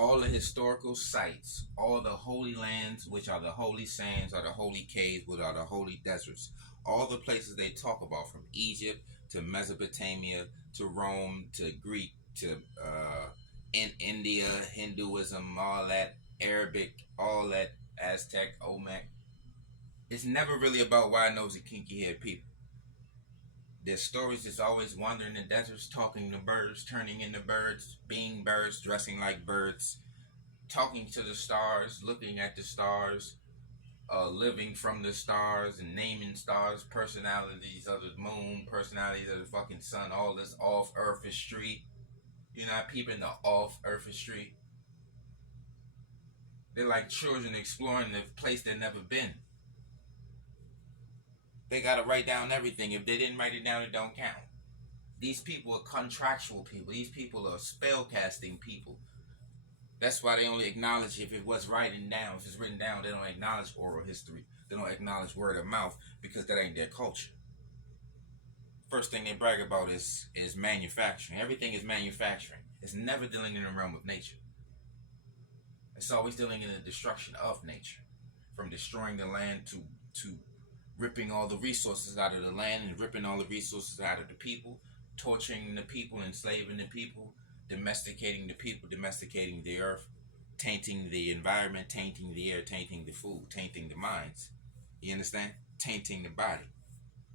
all the historical sites, all the holy lands, which are the holy sands, or the holy caves, which are the holy deserts, all the places they talk about, from Egypt to Mesopotamia to Rome to Greek to in India, Hinduism, all that, Arabic, all that, Aztec, Olmec. It's never really about wide nosed kinky haired people. Their stories is always wandering in deserts, talking to birds, turning into birds, being birds, dressing like birds, talking to the stars, looking at the stars, living from the stars and naming stars, personalities of the moon, personalities of the fucking sun, all this off earth history. You're not peeping the off earth history. They're like children exploring the place they've never been. They gotta write down everything. If they didn't write it down, it don't count. These people are contractual people. These people are spell casting people. That's why they only acknowledge if it was written down. If it's written down, they don't acknowledge oral history. They don't acknowledge word of mouth because that ain't their culture. First thing they brag about is manufacturing. Everything is manufacturing. It's never dealing in the realm of nature. It's always dealing in the destruction of nature. From destroying the land to ripping all the resources out of the land and ripping all the resources out of the people, torturing the people, enslaving the people, domesticating the people, domesticating the earth, tainting the environment, tainting the air, tainting the food, tainting the minds. You understand? Tainting the body.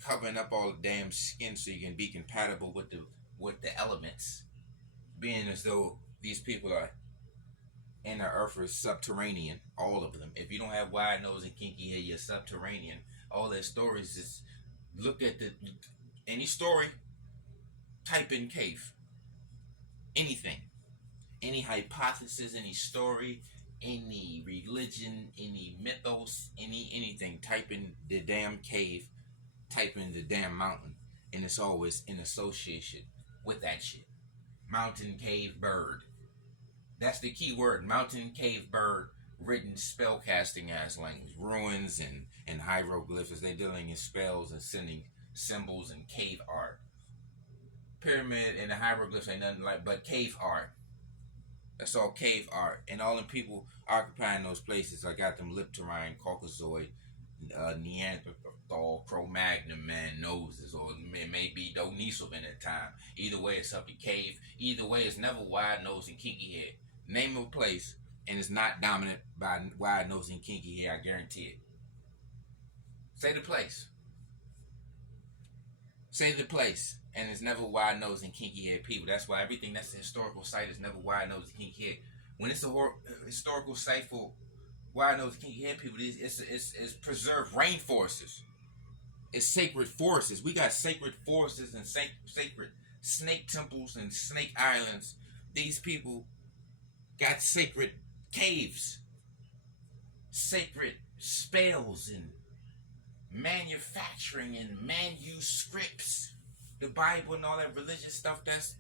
Covering up all the damn skin so you can be compatible with the elements. Being as though these people are in the earth is subterranean, all of them. If you don't have wide nose and kinky hair, you're subterranean. All their stories is look at any story, type in cave. Anything. Any hypothesis, any story, any religion, any mythos, anything. Type in the damn cave, type in the damn mountain, and it's always in association with that shit. Mountain cave bird. That's the key word. Mountain cave bird, written spellcasting as language. Ruins and hieroglyphs. They're dealing in spells and sending symbols and cave art. Pyramid and the hieroglyphs ain't nothing like but cave art. That's all cave art. And all the people occupying those places, I got them Lipterine, Caucasoid, Neanderthal, Cro-Magnon man noses, or it may be Donisovan at time. Either way, it's up a cave. Either way, it's never wide nose and kinky hair. Name of a place, and it's not dominant by wide nose and kinky hair. I guarantee it. Say the place. Say the place, and it's never wide nose and kinky haired people. That's why everything that's a historical site is never wide nose and kinky haired. When it's a historical site for wide nose and kinky haired people, it's preserved rainforests. It's sacred forests. We got sacred forests and sacred snake temples and snake islands. These people got sacred caves, sacred spells and manufacturing and manuscripts. The Bible and all that religious stuff, that's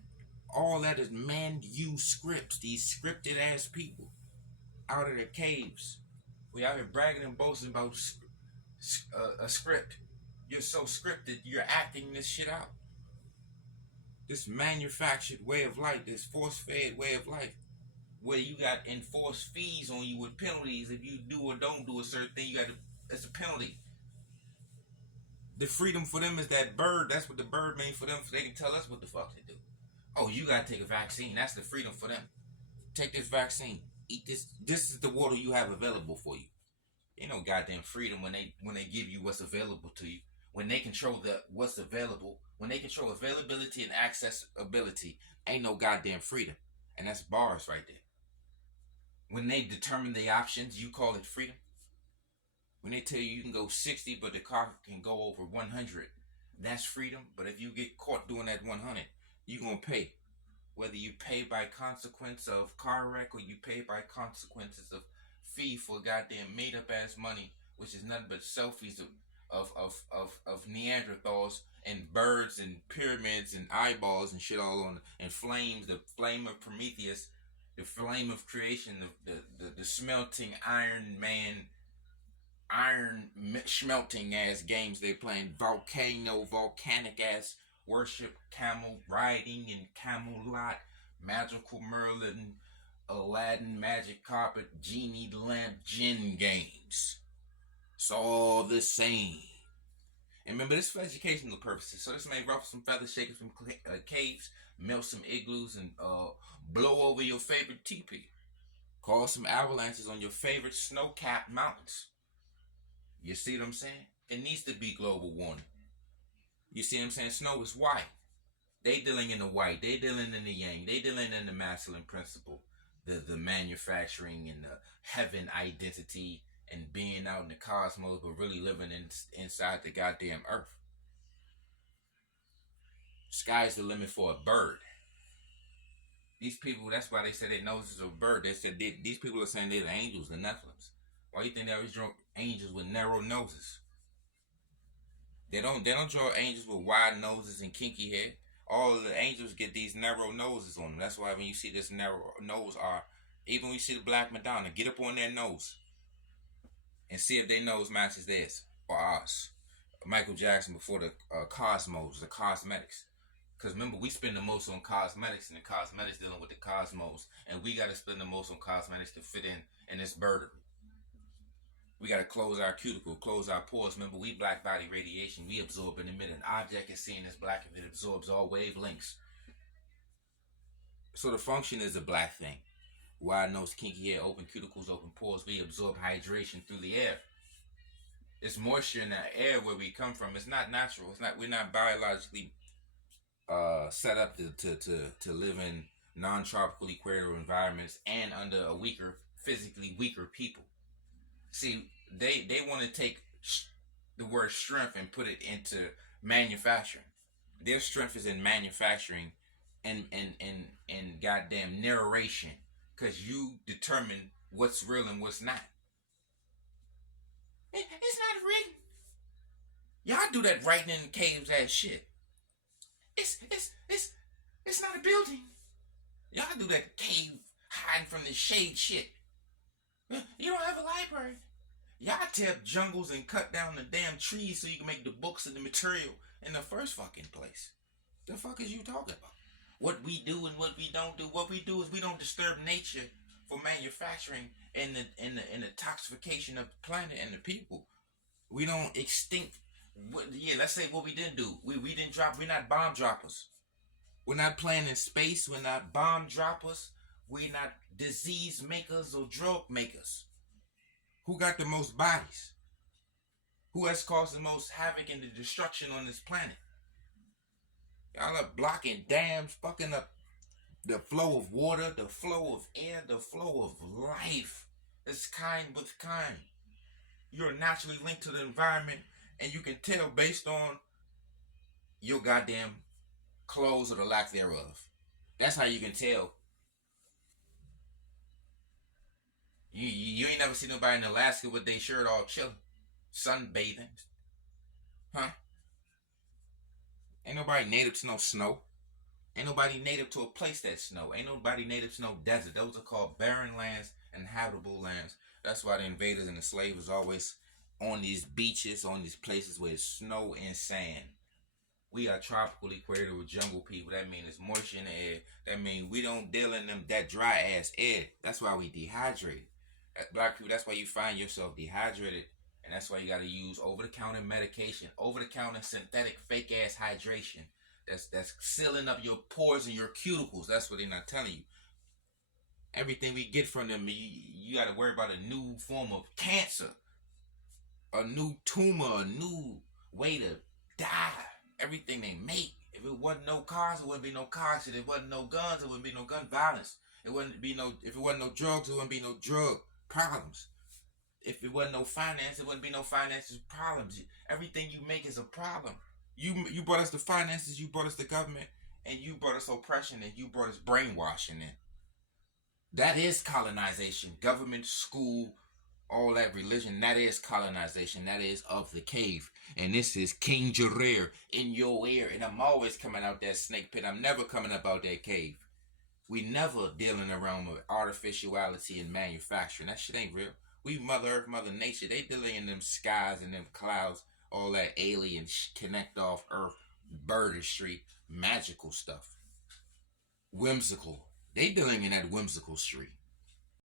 all that is manuscripts. These scripted ass people out of their caves. We out here bragging and boasting about a script. You're so scripted, you're acting this shit out. This manufactured way of life, this force-fed way of life, where you got enforced fees on you with penalties if you do or don't do a certain thing. It's a penalty. The freedom for them is that bird. That's what the bird means for them. So they can tell us what the fuck to do. Oh, you gotta take a vaccine. That's the freedom for them. Take this vaccine. Eat this. This is the water you have available for you. Ain't no goddamn freedom when they give you what's available to you. When they control what's available. When they control availability and accessibility, ain't no goddamn freedom. And that's bars right there. When they determine the options, you call it freedom. When they tell you can go 60, but the car can go over 100, that's freedom. But if you get caught doing that 100, you're going to pay. Whether you pay by consequence of car wreck or you pay by consequences of fee for goddamn made up ass money, which is nothing but selfies of Neanderthals and birds and pyramids and eyeballs and shit all on, and flames, the flame of Prometheus, the flame of creation, the smelting iron man, iron smelting ass games they playing, volcanic ass worship, camel riding and Camelot, magical Merlin, Aladdin, magic carpet, genie lamp, jinn games. It's all the same. And remember, this for educational purposes. So this may ruffle some feathers, shake some caves, melt some igloos, and blow over your favorite teepee. Cause some avalanches on your favorite snow-capped mountains. You see what I'm saying? It needs to be global warming. You see what I'm saying? Snow is white. They dealing in the white. They dealing in the yang. They dealing in the masculine principle. The manufacturing and the heaven identity and being out in the cosmos, but really living inside the goddamn earth. Sky's the limit for a bird. These people, that's why they said their nose is a bird. They said these people are saying they're the angels, the Nephilims. Why do you think they always draw angels with narrow noses? They don't draw angels with wide noses and kinky hair. All of the angels get these narrow noses on them. That's why when you see this narrow nose, even when you see the Black Madonna, get up on their nose and see if their nose matches theirs or ours. Michael Jackson before the cosmos, the cosmetics. Because remember, we spend the most on cosmetics, and the cosmetics dealing with the cosmos, and we got to spend the most on cosmetics to fit in this burden. We got to close our cuticle, close our pores. Remember, we black body radiation. We absorb and emit. An object is seen as black if it absorbs all wavelengths. So the function is a black thing. Wide nose, kinky hair, open cuticles, open pores. We absorb hydration through the air. It's moisture in that air where we come from. It's not natural. We're not biologically set up to live in non-tropical equatorial environments and under a physically weaker people. See, they want to take the word strength and put it into manufacturing. Their strength is in manufacturing and goddamn narration, because you determine what's real and what's not. It's not written. Y'all do that writing in caves ass shit. It's not a building. Y'all do that cave hiding from the shade shit. You don't have a library. Y'all tear up jungles and cut down the damn trees so you can make the books and the material in the first fucking place. The fuck is you talking about? What we do and what we don't do. What we do is we don't disturb nature for manufacturing and the toxification of the planet and the people. We don't extinct. Let's say what we didn't do. We didn't drop. We're not bomb droppers. We're not playing in space. We're not bomb droppers. We're not disease makers or drug makers. Who got the most bodies? Who has caused the most havoc and the destruction on this planet? Y'all are blocking dams, fucking up the flow of water, the flow of air, the flow of life. It's kind with kind. You're naturally linked to the environment, and you can tell based on your goddamn clothes or the lack thereof. That's how you can tell. You ain't never seen nobody in Alaska with their shirt all chilling, sunbathing, huh? Ain't nobody native to no snow. Ain't nobody native to a place that's snow. Ain't nobody native to no desert. Those are called barren lands and habitable lands. That's why the invaders and the slaves was always on these beaches, on these places where it's snow and sand. We are tropical equatorial jungle people. That means it's moisture in the air. That means we don't deal in that dry ass air. That's why we dehydrated. Black people, that's why you find yourself dehydrated. And that's why you got to use over-the-counter medication, over-the-counter synthetic fake-ass hydration. That's sealing up your pores and your cuticles. That's what they're not telling you. Everything we get from them, you got to worry about a new form of cancer, a new tumor, a new way to die. Everything they make. If it wasn't no cars, it wouldn't be no car shit. If it wasn't no guns, it wouldn't be no gun violence. If it wasn't no drugs, it wouldn't be no drug problems. If it wasn't no finance, it wouldn't be no finances problems. Everything you make is a problem. You brought us the finances, you brought us the government, and you brought us oppression, and you brought us brainwashing in. That is colonization. Government, school, all that religion, that is colonization. That is of the cave. And this is King Jarir in your ear. And I'm always coming out that snake pit. I'm never coming up out that cave. We never dealing around with artificiality and manufacturing. That shit ain't real. We Mother Earth, Mother Nature. They dealing in them skies and them clouds. All that alien connect off Earth, Burger Street, magical stuff. Whimsical. They dealing in that whimsical street.